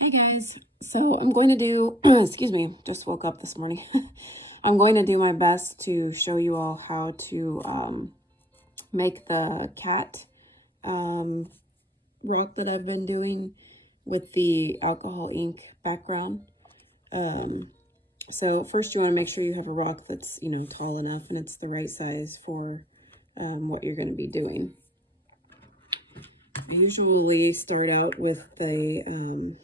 Hey guys, so I'm going to do, excuse me, just woke up this morning. I'm going to do my best to show you all how to make the cat rock that I've been doing with the alcohol ink background. So first you want to make sure you have a rock that's, tall enough and it's the right size for what you're going to be doing. I usually start out with the,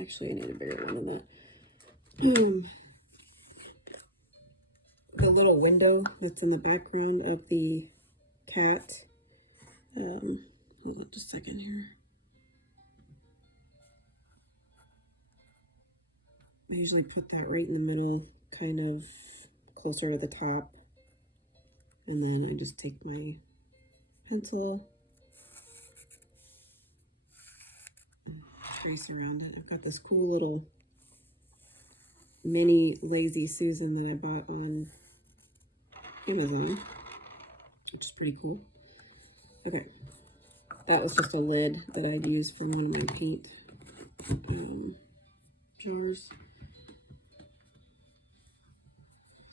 actually I need a bigger one than that. The little window that's in the background of the cat. Hold on just a second here. I usually put that right in the middle, kind of closer to the top. And then I just take my pencil and trace around it. I've got this cool little mini Lazy Susan that I bought on Amazon, which is pretty cool. Okay, that was just a lid that I'd used from one of my paint jars.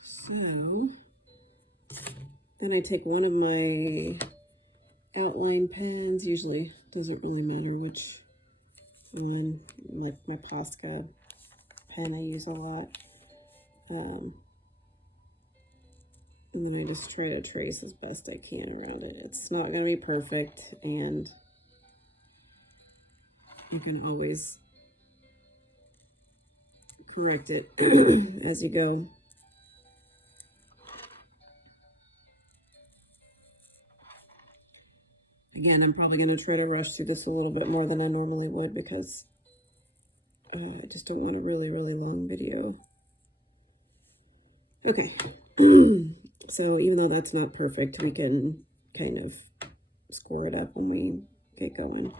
So then I take one of my outline pens. Usually doesn't really matter which one, like my Posca pen I use a lot. And then I just try to trace as best I can around it. It's not going to be perfect, and you can always correct it as you go. Again, I'm probably going to try to rush through this a little bit more than I normally would because I just don't want a really, really long video. Okay. So even though that's not perfect, we can kind of score it up when we get going.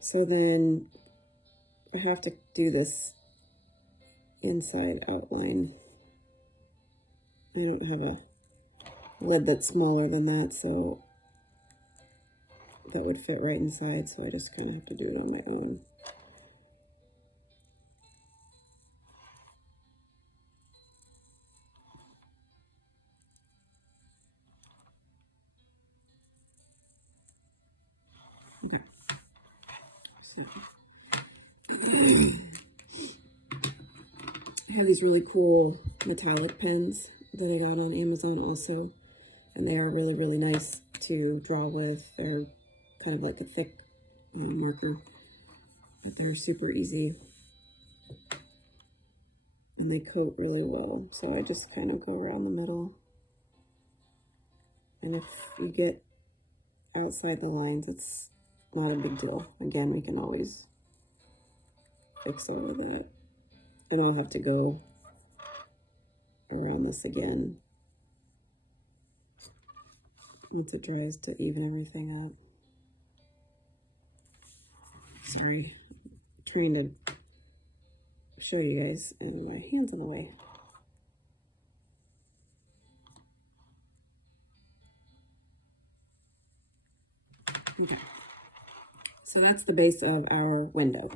So then I have to do this inside outline. I don't have a lid that's smaller than that, so that would fit right inside, so I just kind of have to do it on my own. Okay. So I have these really cool metallic pens that I got on Amazon also, and they are really, really nice to draw with. They're kind of like a thick marker, but they're super easy and they coat really well. So I just kind of go around the middle, and if you get outside the lines, it's not a big deal. Again, we can always fix over that, and I'll have to go around this again once it dries to even everything up. Sorry, trying to show you guys and my hand's in the way. Okay, so that's the base of our window.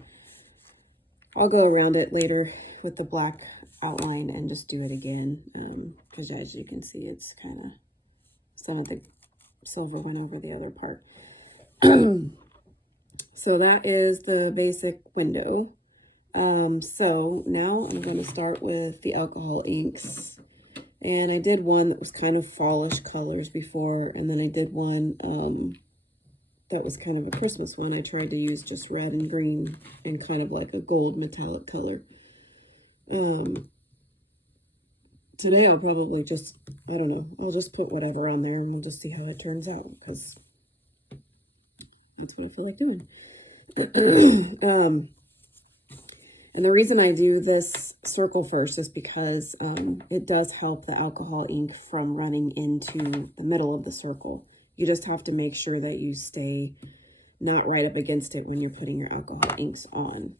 I'll go around it later with the black outline and just do it again, because as you can see, it's kind of, some of the silver went over the other part. So that is the basic window. So now I'm going to start with the alcohol inks, and I did one that was kind of fallish colors before, and then I did one that was kind of a Christmas one. I tried to use just red and green and kind of like a gold metallic color. Today I'll probably just, I don't know, I'll just put whatever on there and we'll just see how it turns out, because that's what I feel like doing. And the reason I do this circle first is because it does help the alcohol ink from running into the middle of the circle. You just have to make sure that you stay not right up against it when you're putting your alcohol inks on.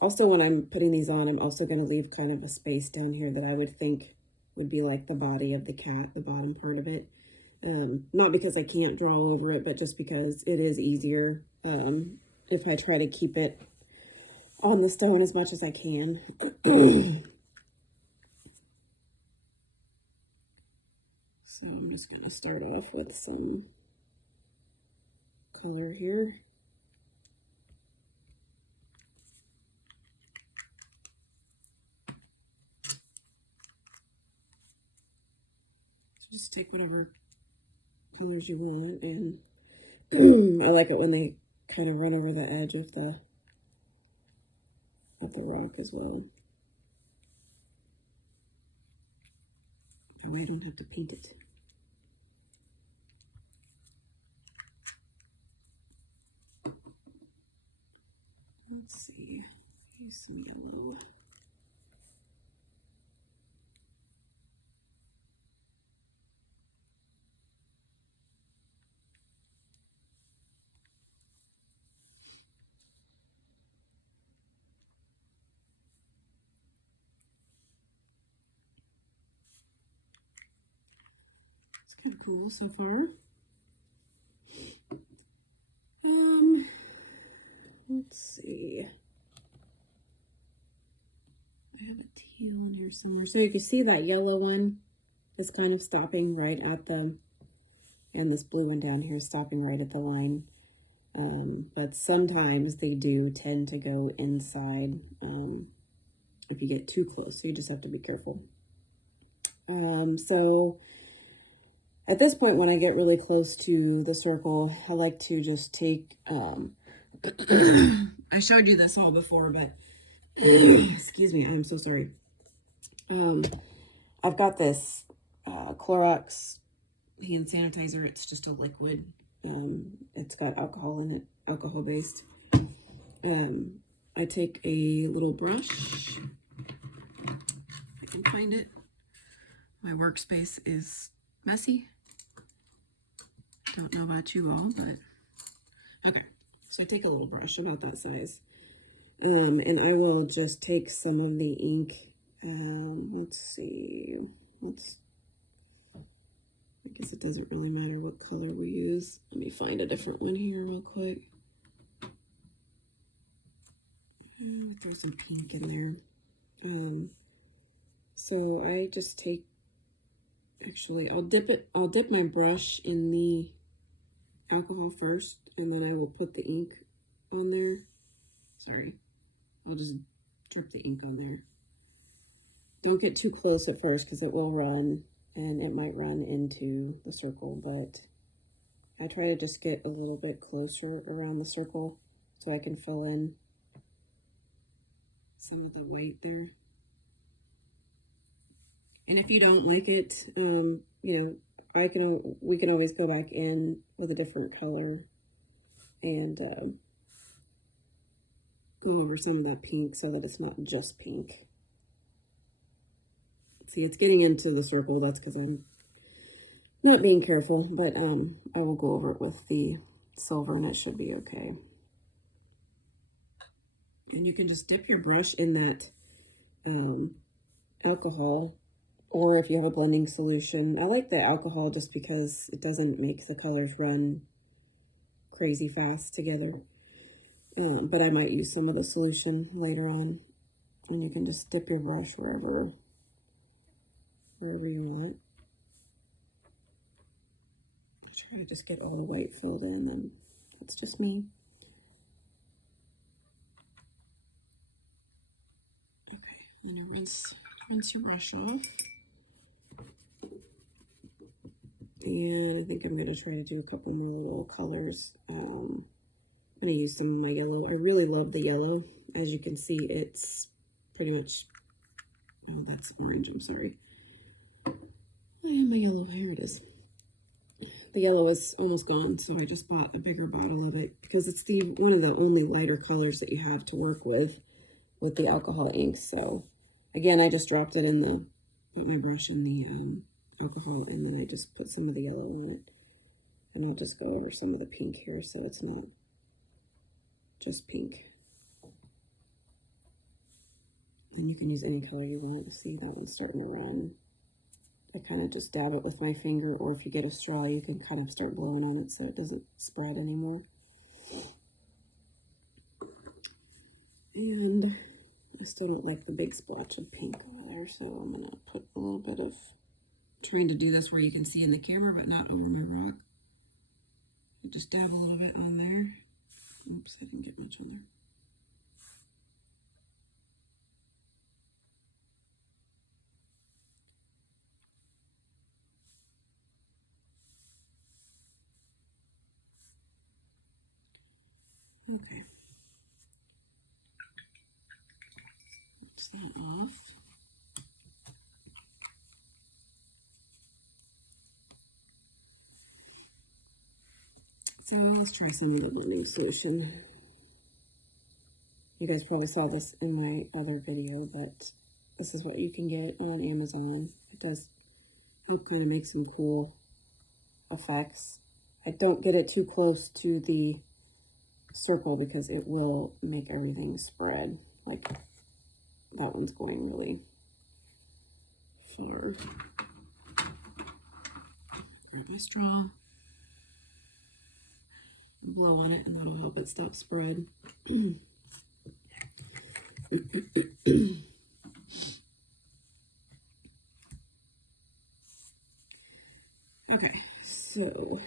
Also, when I'm putting these on, I'm also going to leave kind of a space down here that I would think would be like the body of the cat, the bottom part of it. Not because I can't draw over it, but just because it is easier if I try to keep it on the stone as much as I can. So I'm just going to start off with some color here. So just take whatever colors you want, and I like it when they kind of run over the edge of the rock as well. That way I don't have to paint it. Let's see, use some yellow. It's kind of cool so far. Let's see. I have a teal in here somewhere. So you can see that yellow one is kind of stopping right at the, and this blue one down here is stopping right at the line. But sometimes they do tend to go inside if you get too close. So you just have to be careful. So at this point, when I get really close to the circle, I like to just take, I showed you this all before, but excuse me, I'm so sorry. I've got this Clorox hand sanitizer. It's just a liquid. It's got alcohol in it, alcohol based. I take a little brush, if I can find it. My workspace is messy. Don't know about you all, but okay. So I take a little brush about that size. And I will just take some of the ink. Let's see. I guess it doesn't really matter what color we use. Let me find a different one here real quick. Throw some pink in there. So I just take, actually, I'll dip my brush in the alcohol first, and then I will put the ink on there. Sorry, I'll just drip the ink on there. Don't get too close at first because it will run, and it might run into the circle, but I try to just get a little bit closer around the circle so I can fill in some of the white there. And if you don't like it, you know, we can always go back in with a different color and go over some of that pink so that it's not just pink. See, it's getting into the circle. That's because I'm not being careful, but I will go over it with the silver and it should be okay. And you can just dip your brush in that alcohol, or if you have a blending solution. I like the alcohol just because it doesn't make the colors run crazy fast together. But I might use some of the solution later on. And you can just dip your brush wherever you want. I try to just get all the white filled in, and that's just me. Okay, then you rinse your brush off. And I think I'm going to try to do a couple more little colors. I'm going to use some of my yellow. I really love the yellow. As you can see, it's pretty much, oh, that's orange, I'm sorry. I have my yellow, here it is. The yellow is almost gone, so I just bought a bigger bottle of it because it's one of the only lighter colors that you have to work with the alcohol inks. So again, I just dropped it in put my brush in the alcohol, and then I just put some of the yellow on it. And I'll just go over some of the pink here so it's not just pink. And you can use any color you want. See, that one's starting to run. I kind of just dab it with my finger, or if you get a straw, you can kind of start blowing on it so it doesn't spread anymore. I still don't like the big splotch of pink over there, so I'm gonna put a little bit of, trying to do this where you can see in the camera, but not over my rock. Just dab a little bit on there. Oops, I didn't get much on there. Okay. Rinse that off. So let's try some of the blending solution. You guys probably saw this in my other video, but this is what you can get on Amazon. It does help kind of make some cool effects. I don't get it too close to the circle because it will make everything spread. Like that one's going really far. Grab my straw, blow on it, and that'll help it stop spread. Okay, so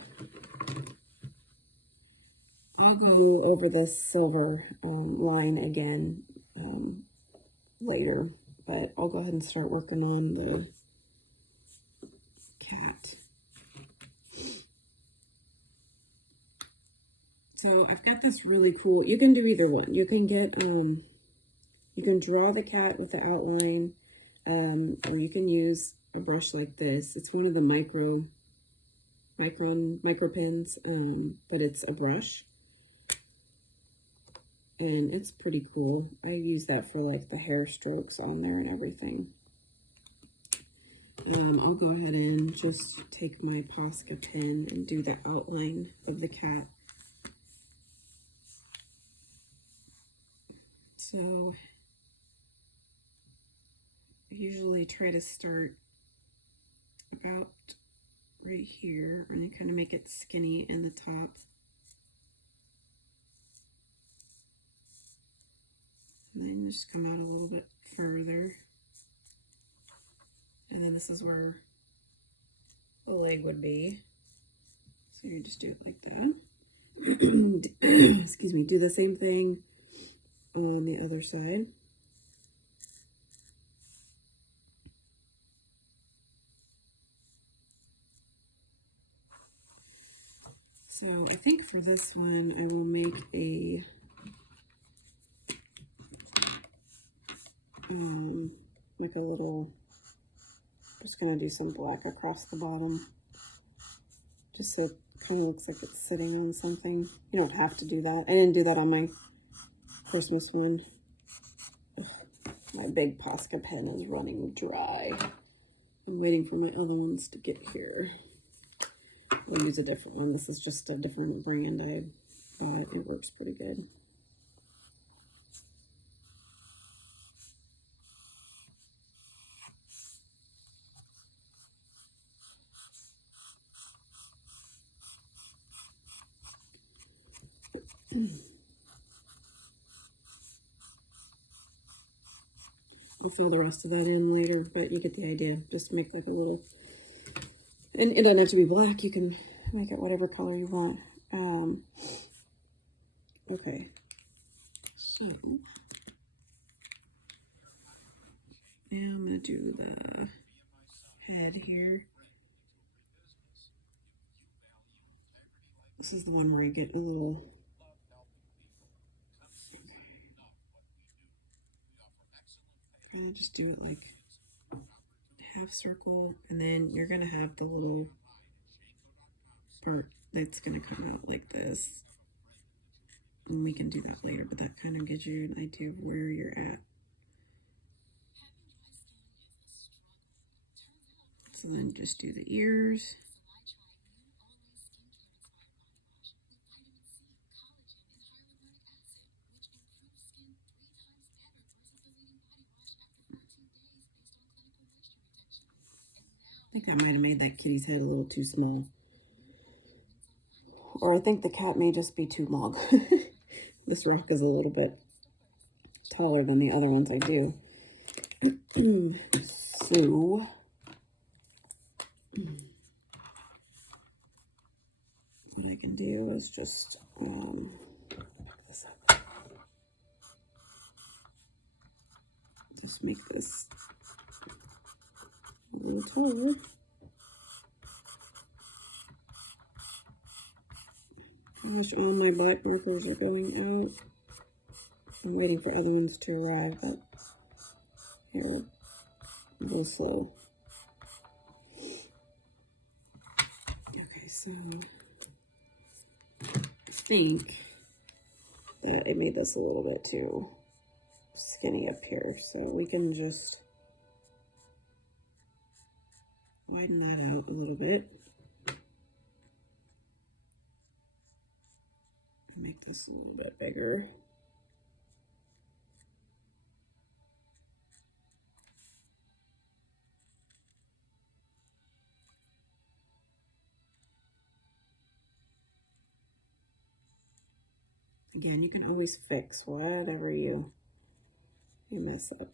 I'll go over this silver line again later, but I'll go ahead and start working on the cat. So I've got this really cool, you can do either one. You can get, you can draw the cat with the outline, or you can use a brush like this. It's one of the micro pens, but it's a brush. And it's pretty cool. I use that for like the hair strokes on there and everything. I'll go ahead and just take my Posca pen and do the outline of the cat. So I usually try to start about right here and kind of make it skinny in the top. And then just come out a little bit further. And then this is where the leg would be. So you just do it like that. Excuse me, do the same thing on the other side. So I think for this one, I will make a like a little, just gonna do some black across the bottom, just so it kind of looks like it's sitting on something. You don't have to do that. I didn't do that on my Christmas one. Ugh, my big Posca pen is running dry. I'm waiting for my other ones to get here. I'll use a different one. This is just a different brand I bought. It works pretty good. I'll fill the rest of that in later, but you get the idea. Just make like a little, and it doesn't have to be black. You can make it whatever color you want. Okay, so now I'm gonna do the head here. This is the one where I get a little, kind of just do it like half circle, and then you're gonna have the little part that's gonna come out like this. And we can do that later, but that kind of gives you an idea of where you're at. So then just do the ears. I think I might have made that kitty's head a little too small. Or I think the cat may just be too long. This rock is a little bit taller than the other ones I do. So what I can do is just pick this up. Just make this a little taller. Gosh, all my black markers are going out. I'm waiting for other ones to arrive, but they're a little slow. Okay, so I think that it made this a little bit too skinny up here, so we can just widen that out a little bit. Make this a little bit bigger. Again, you can always fix whatever you mess up.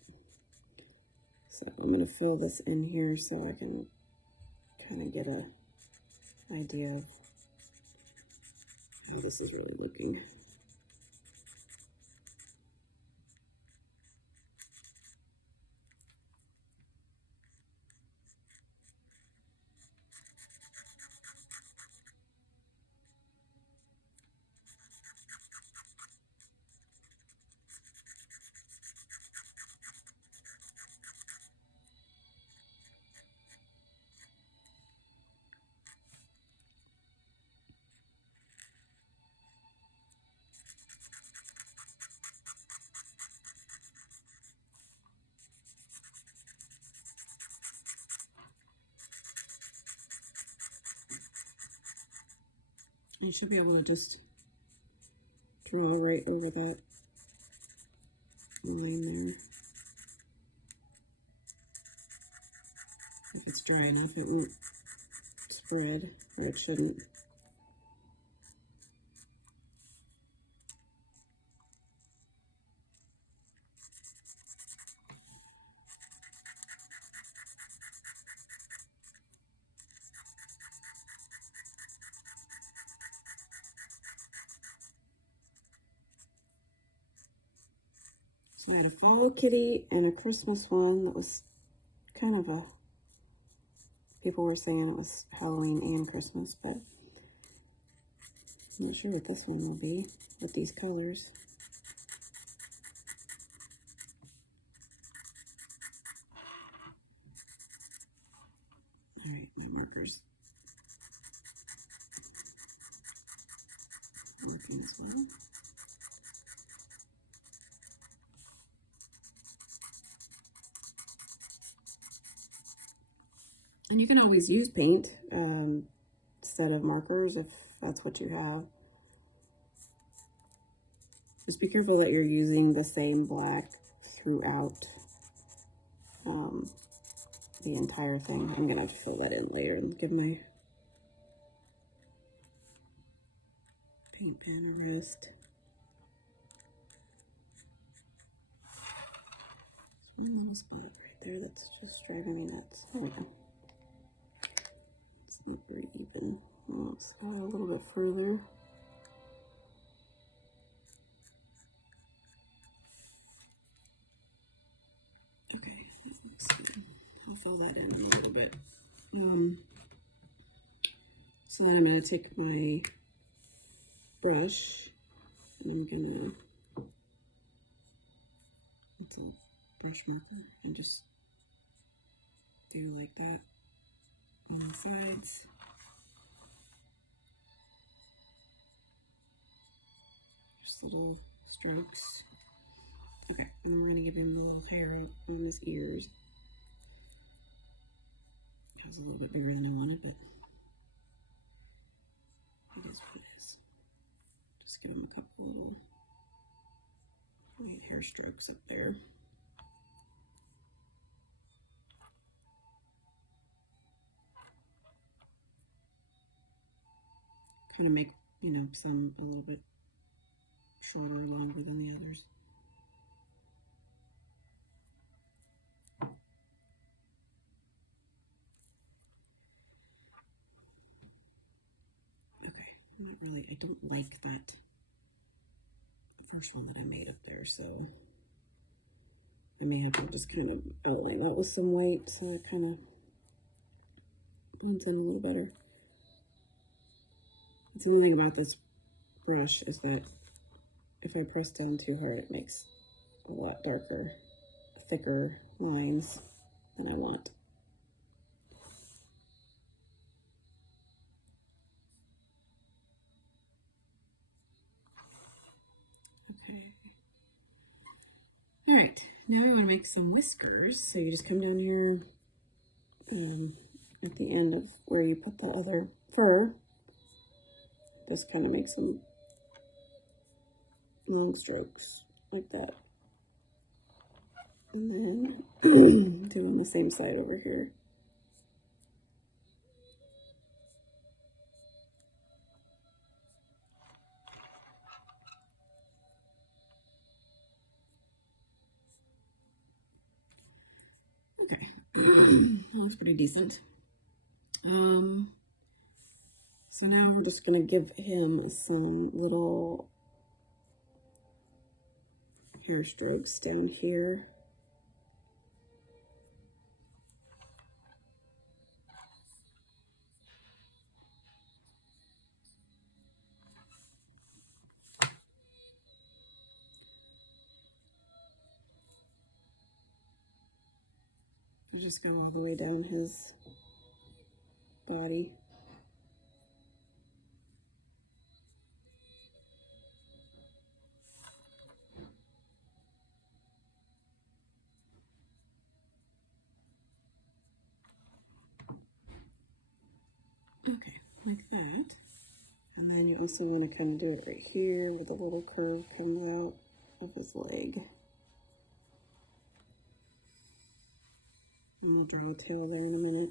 So I'm going to fill this in here so I can kind of get a idea of how this is really looking. You should be able to just draw right over that line there. If it's dry enough, it won't spread, or it shouldn't. So I had a fall kitty and a Christmas one that was kind of a, people were saying it was Halloween and Christmas, but I'm not sure what this one will be with these colors. All right, my markers working as well. And you can always use paint instead of markers if that's what you have. Just be careful that you're using the same black throughout the entire thing. I'm gonna have to fill that in later and give my paint pen a rest. There's one little spot right there that's just driving me nuts. I don't know. It's not very even. Let's go a little bit further. Okay, that looks good. I'll fill that in a little bit. So then I'm going to take my brush and I'm going to, it's a brush marker, and just do like that on the sides. Just little strokes. Okay, and then we're going to give him a little hair on his ears. It was a little bit bigger than I wanted, but it is what it is. Just give him a couple little white hair strokes up there. Kind of make, you know, some a little bit shorter or longer than the others. I don't like that first one that I made up there, so I may have to just kind of outline that with some white so it kind of blends in a little better. That's the only thing about this brush is that if I press down too hard, it makes a lot darker, thicker lines than I want. Okay. All right, now we want to make some whiskers. So you just come down here at the end of where you put the other fur. Just kind of make some long strokes like that. And then do on the same side over here. Okay, that looks pretty decent. So now we're just gonna give him some little hair strokes down here. Just go all the way down his body. Okay, like that. And then you also want to kind of do it right here where the little curve comes out of his leg. And we'll draw a tail there in a minute.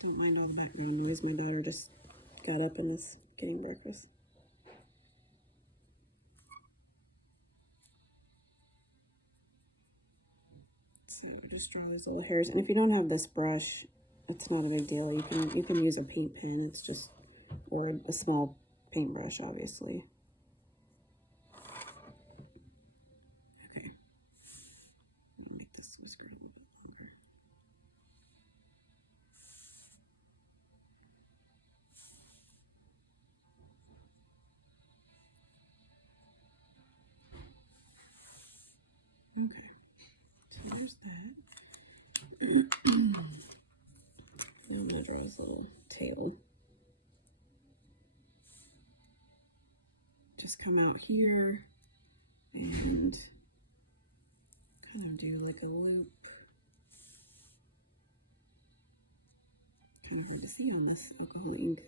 Don't mind all the background noise. My daughter just got up and is getting breakfast. So just draw those little hairs. And if you don't have this brush, it's not a big deal. You can use a paint pen. It's just, or a small paintbrush, obviously. Okay. Let me make this whisker a little bit longer. Okay. So there's that. Now I'm going to draw his little tail. Just come out here and kind of do like a loop. Kind of hard to see on this alcohol ink.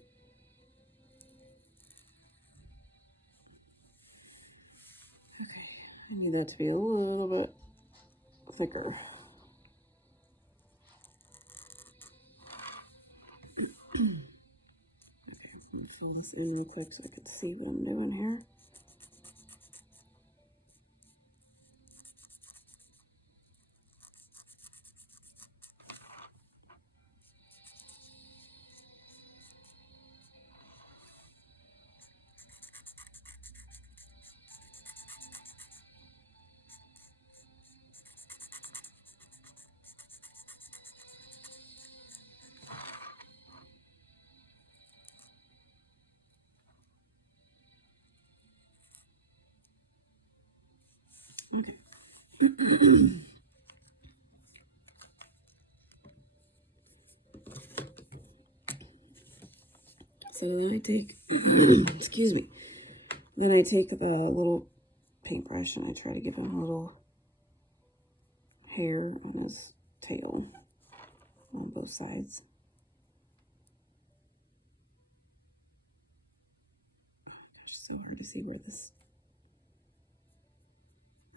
Okay, I need that to be a little bit thicker. Okay, I'm gonna fill this in real quick so I can see what I'm doing here. Okay. So then I take, excuse me, then I take the little paintbrush and I try to give him a little hair on his tail on both sides. Oh gosh, it's so hard to see where this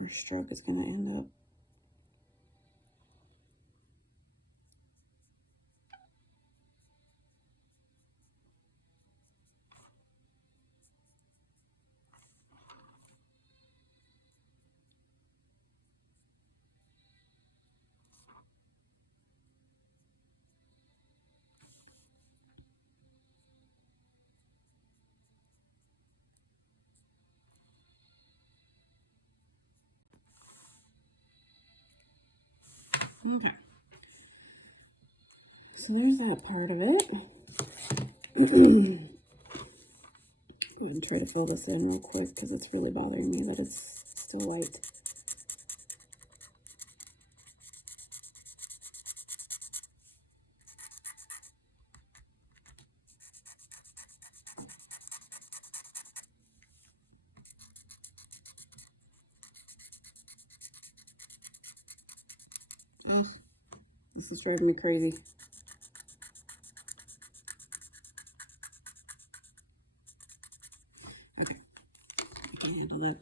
stroke is going to end up. Okay. So there's that part of it. I'm going to try to fill this in real quick because it's really bothering me that it's still white. Ugh, this is driving me crazy. Okay, I can handle that.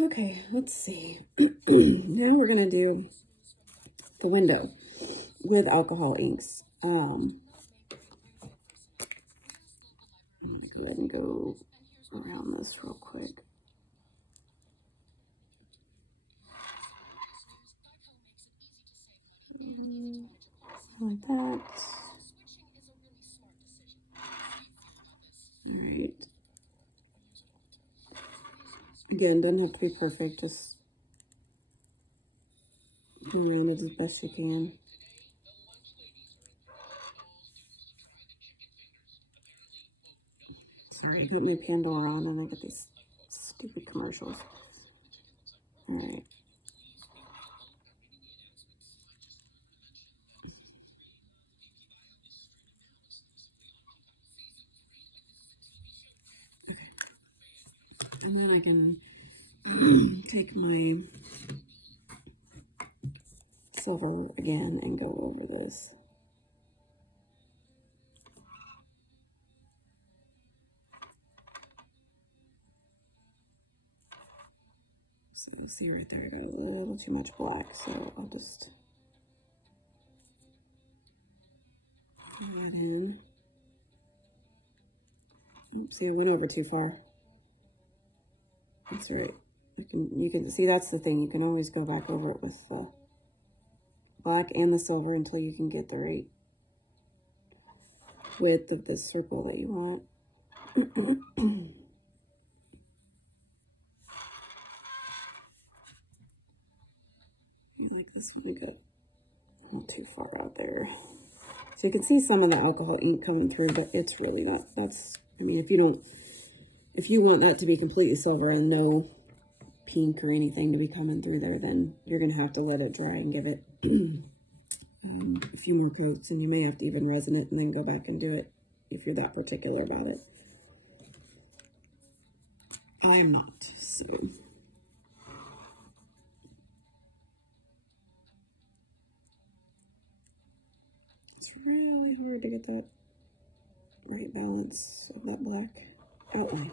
Okay, let's see. Now we're gonna do the window with alcohol inks. I'm gonna go ahead and go around this real quick. Like that. All right. Again, doesn't have to be perfect. Just go around it as best you can. Sorry, I got my Pandora on and I get these stupid commercials. All right. Okay. And then I can take my silver again and go over this. So see right there, I got a little too much black, so I'll just put that in. Oops, see, I went over too far. That's right. You can see, that's the thing. You can always go back over it with the black and the silver until you can get the right width of this circle that you want. You like this one? I got a little too far out there. So you can see some of the alcohol ink coming through, but it's really not, that's, I mean, if you want that to be completely silver and no pink or anything to be coming through there, then you're going to have to let it dry and give it a few more coats, and you may have to even resin it and then go back and do it if you're that particular about it. I am not, so. It's really hard to get that right balance of that black outline.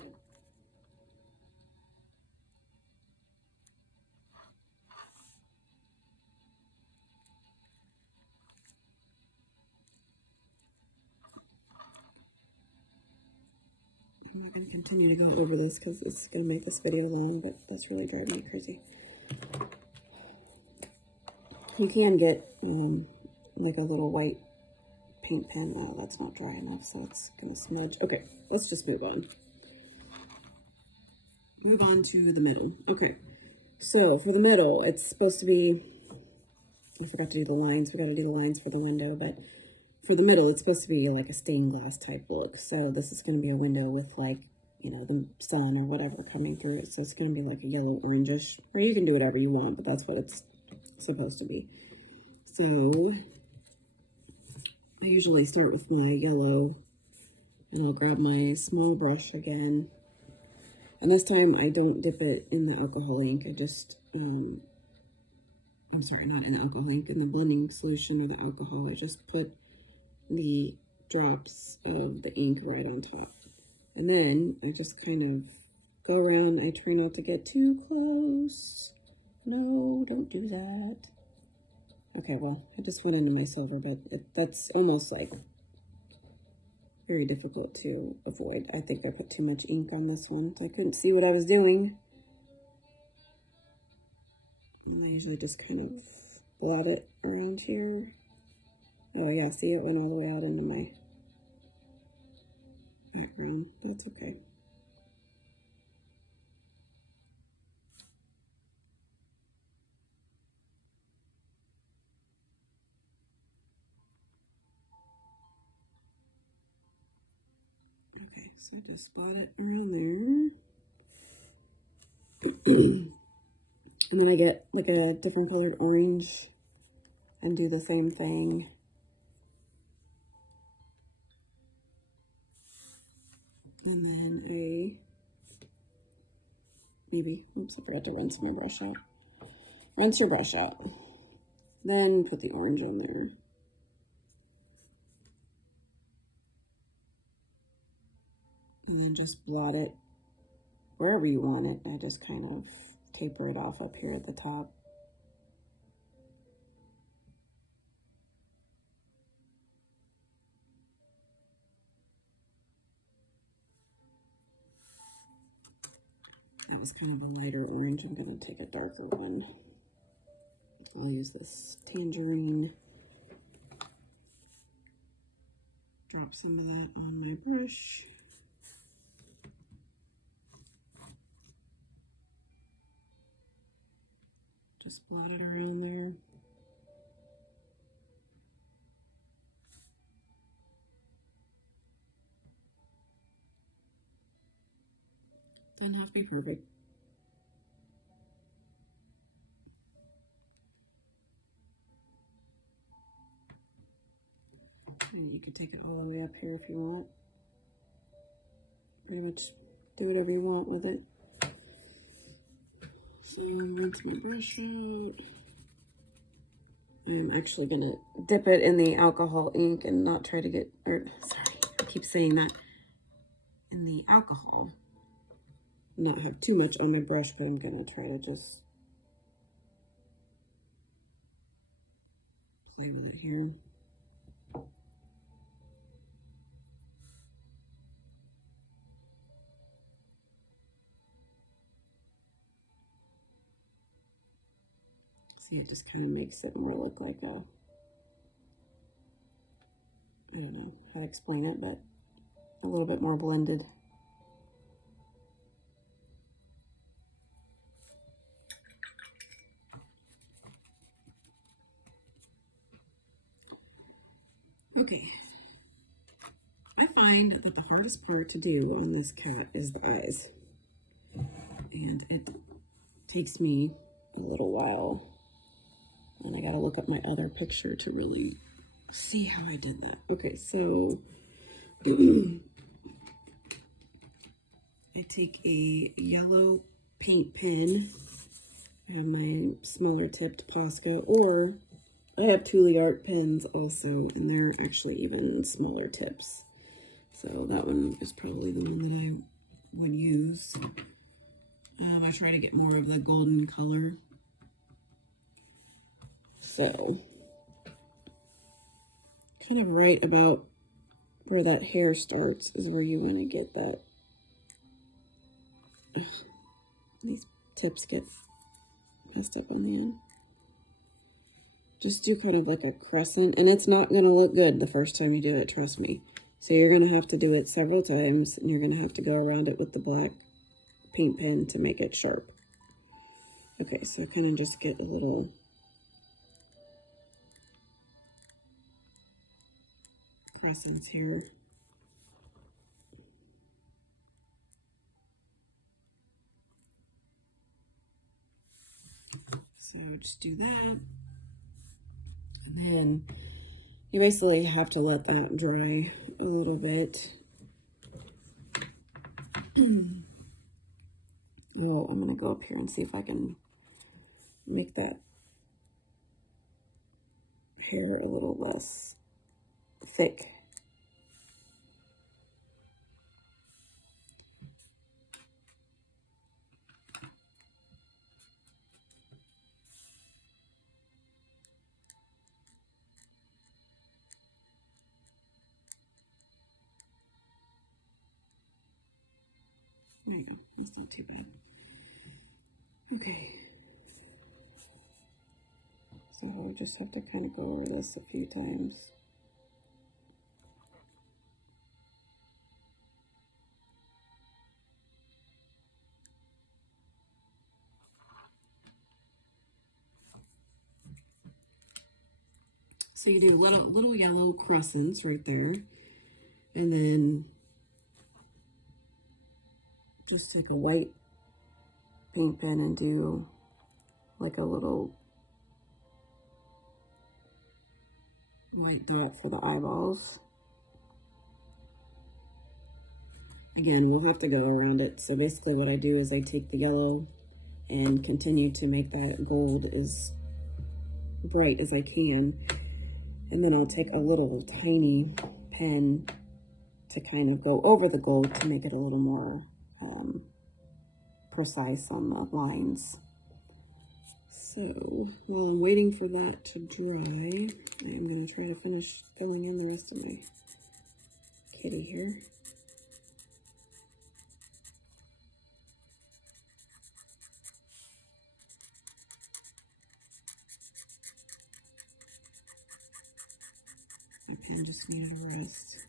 I'm not going to continue to go over this because it's going to make this video long, but that's really driving me crazy. You can get like a little white paint pen. Wow, that's not dry enough, so it's going to smudge. Okay, let's just move on. Move on to the middle. Okay, so for the middle, it's supposed to be, I forgot to do the lines. We got to do the lines for the window, but for the middle, it's supposed to be like a stained glass type look. So this is going to be a window with, like, you know, the sun or whatever coming through it. So it's going to be like a yellow orangish, or you can do whatever you want, but that's what it's supposed to be. So I usually start with my yellow, and I'll grab my small brush again. And this time I don't dip it in the alcohol ink. I just, I'm sorry, not in the alcohol ink, in the blending solution or the alcohol. I just put the drops of the ink right on top. And then I just kind of go around. I try not to get too close. No, don't do that. Okay, well, I just went into my silver, but that's almost like very difficult to avoid. I think I put too much ink on this one, so I couldn't see what I was doing. And I usually just kind of blot it around here. Oh yeah, see, it went all the way out into my background. That's okay. Okay, so just blot it around there. And then I get like a different colored orange and do the same thing. And then oops, I forgot to rinse my brush out. Rinse your brush out. Then put the orange on there. And then just blot it wherever you want it. I just kind of taper it off up here at the top. That was kind of a lighter orange. I'm going to take a darker one. I'll use this tangerine. Drop some of that on my brush. Just blot it around there. Doesn't have to be perfect. And you can take it all the way up here if you want. Pretty much do whatever you want with it. So rinse my brush out. I'm actually gonna dip it in the alcohol ink and not try to get, sorry, I keep saying that, in the alcohol. Not have too much on my brush, but I'm gonna try to just play with it here. See, it just kind of makes it more look like a, I don't know how to explain it, but a little bit more blended. Okay. I find that the hardest part to do on this cat is the eyes. And it takes me a little while. And I gotta look up my other picture to really see how I did that. Okay, so I take a yellow paint pen. I have my smaller tipped Posca, or I have Thule Art pens also, and they're actually even smaller tips. So that one is probably the one that I would use. I try to get more of the golden color. So, kind of right about where that hair starts is where you want to get that. These tips get messed up on the end. Just do kind of like a crescent, and it's not going to look good the first time you do it, trust me. So you're going to have to do it several times, and you're going to have to go around it with the black paint pen to make it sharp. Okay, so kind of just get a little crescents here. So just do that. And then you basically have to let that dry a little bit. Well, I'm going to go up here and see if I can make that hair a little less thick. There you go. That's not too bad. Okay. So I'll just have to kind of go over this a few times. So you do little yellow crescents right there. And then just take a white paint pen and do like a little white dot for the eyeballs. Again, we'll have to go around it. So basically what I do is I take the yellow and continue to make that gold as bright as I can. And then I'll take a little tiny pen to kind of go over the gold to make it a little more precise on the lines. So while I'm waiting for that to dry, I'm going to try to finish filling in the rest of my kitty here. My pen just needed a rest.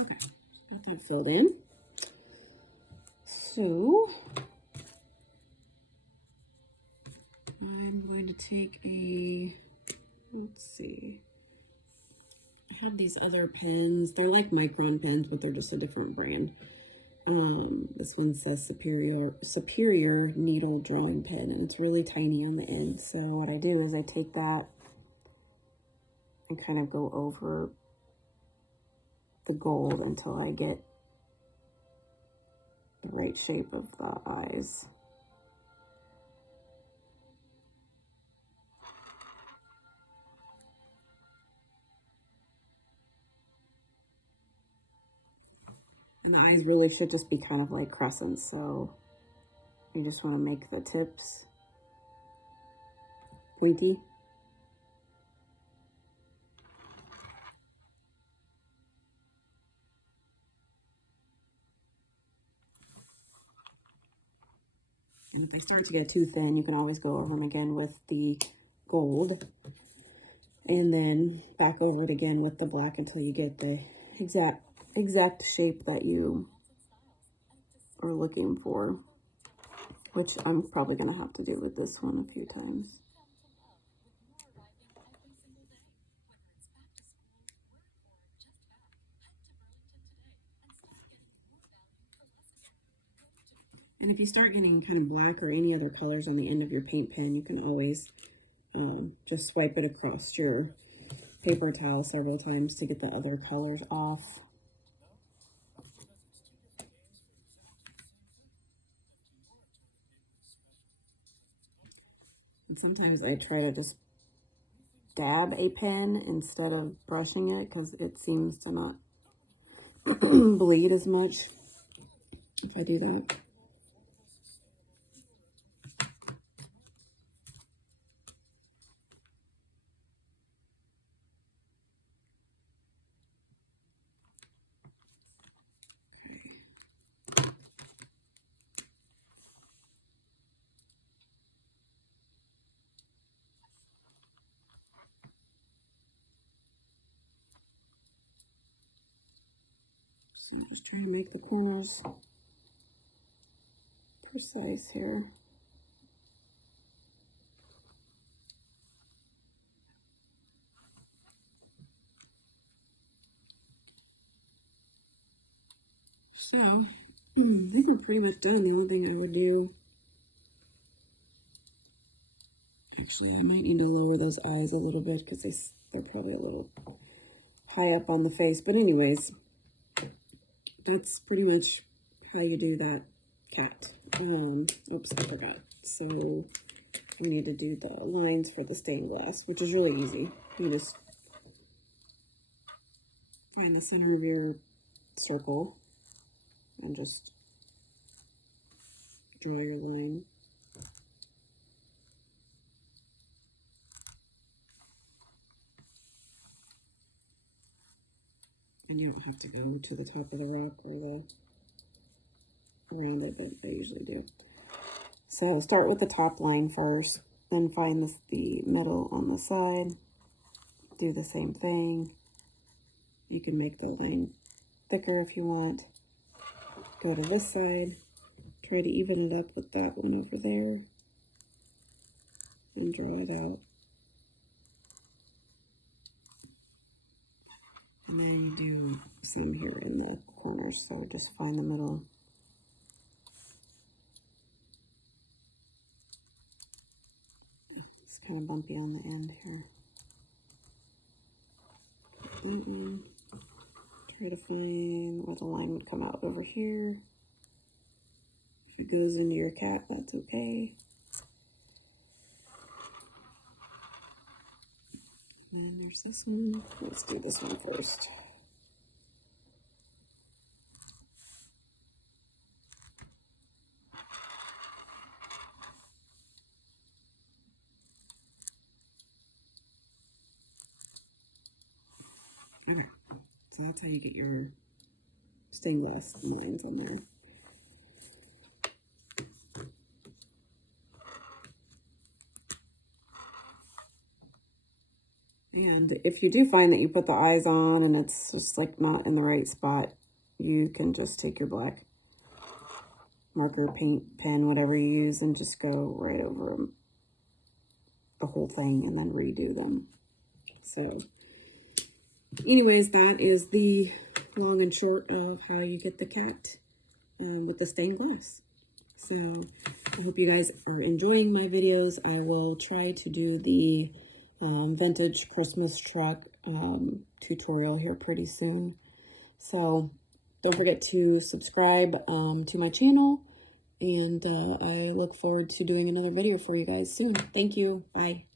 Okay, got that filled in. So I'm going to take a, let's see, I have these other pens. They're like Micron pens, but they're just a different brand. This one says Superior Needle Drawing Pen, and it's really tiny on the end. So what I do is I take that and kind of go over the gold until I get the right shape of the eyes. And the eyes really should just be kind of like crescents, so you just want to make the tips pointy. And if they start to get too thin, you can always go over them again with the gold. And then back over it again with the black until you get the exact shape that you are looking for. Which I'm probably going to have to do with this one a few times. And if you start getting kind of black or any other colors on the end of your paint pen, you can always just swipe it across your paper towel several times to get the other colors off. And sometimes I try to just dab a pen instead of brushing it because it seems to not bleed as much if I do that. So I'm just trying to make the corners precise here. So, I think we're pretty much done. The only thing I would do, actually, I might need to lower those eyes a little bit because they're probably a little high up on the face. But anyways, that's pretty much how you do that cat. Oops, I forgot. So I need to do the lines for the stained glass, which is really easy. You just find the center of your circle and just draw your line. And you don't have to go to the top of the rock or around it, but I usually do. So start with the top line first. Then find the middle on the side. Do the same thing. You can make the line thicker if you want. Go to this side. Try to even it up with that one over there. And draw it out. And then you do some here in the corners, so just find the middle. It's kind of bumpy on the end here. That one. Try to find where the line would come out over here. If it goes into your cat, that's okay. And then there's this one. Let's do this one first. Okay, so that's how you get your stained glass lines on there. And if you do find that you put the eyes on and it's just like not in the right spot, you can just take your black marker, paint, pen, whatever you use, and just go right over them, the whole thing, and then redo them. So anyways, that is the long and short of how you get the cat with the stained glass. So I hope you guys are enjoying my videos. I will try to do the vintage Christmas truck tutorial here pretty soon. So don't forget to subscribe to my channel, and I look forward to doing another video for you guys soon. Thank you. Bye.